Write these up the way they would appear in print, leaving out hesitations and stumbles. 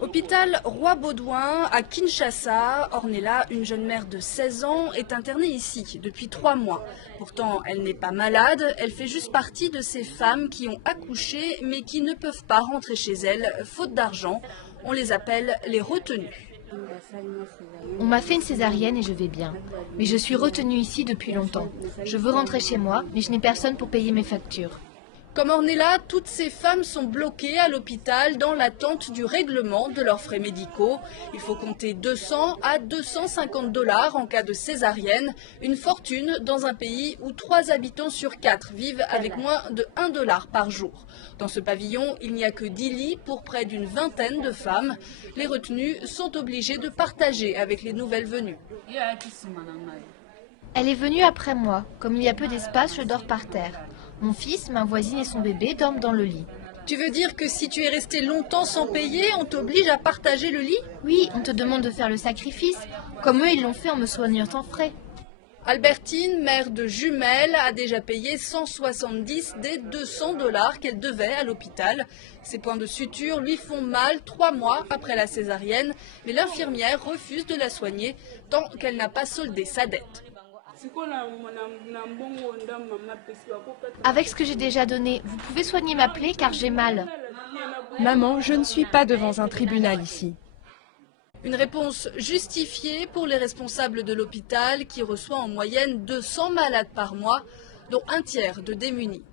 Hôpital Roi-Baudouin à Kinshasa, Ornella, une jeune mère de 16 ans, est internée ici depuis 3 mois. Pourtant, elle n'est pas malade, elle fait juste partie de ces femmes qui ont accouché mais qui ne peuvent pas rentrer chez elles, faute d'argent. On les appelle les retenues. On m'a fait une césarienne et je vais bien. Mais je suis retenue ici depuis longtemps. Je veux rentrer chez moi, mais je n'ai personne pour payer mes factures. Comme Ornella, toutes ces femmes sont bloquées à l'hôpital dans l'attente du règlement de leurs frais médicaux. Il faut compter 200 à 250 $ en cas de césarienne, une fortune dans un pays où 3 habitants sur 4 vivent avec moins de 1 $ par jour. Dans ce pavillon, il n'y a que 10 lits pour près d'une vingtaine de femmes. Les retenues sont obligées de partager avec les nouvelles venues. Elle est venue après moi. Comme il y a peu d'espace, je dors par terre. Mon fils, ma voisine et son bébé dorment dans le lit. Tu veux dire que si tu es resté longtemps sans payer, on t'oblige à partager le lit? Oui, on te demande de faire le sacrifice, comme eux ils l'ont fait en me soignant sans frais. Albertine, mère de jumelles, a déjà payé 170 des 200 $ qu'elle devait à l'hôpital. Ses points de suture lui font mal 3 mois après la césarienne, mais l'infirmière refuse de la soigner tant qu'elle n'a pas soldé sa dette. Avec ce que j'ai déjà donné, vous pouvez soigner ma plaie car j'ai mal. Maman, je ne suis pas devant un tribunal ici. Une réponse justifiée pour les responsables de l'hôpital qui reçoit en moyenne 200 malades par mois, dont un tiers de démunis.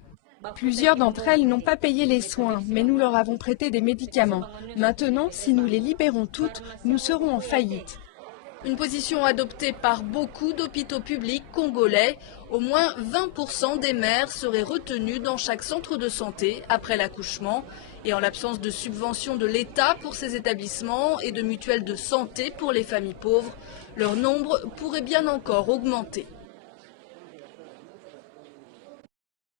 Plusieurs d'entre elles n'ont pas payé les soins, mais nous leur avons prêté des médicaments. Maintenant, si nous les libérons toutes, nous serons en faillite. Une position adoptée par beaucoup d'hôpitaux publics congolais. Au moins 20% des mères seraient retenues dans chaque centre de santé après l'accouchement. Et en l'absence de subventions de l'État pour ces établissements et de mutuelles de santé pour les familles pauvres, leur nombre pourrait bien encore augmenter.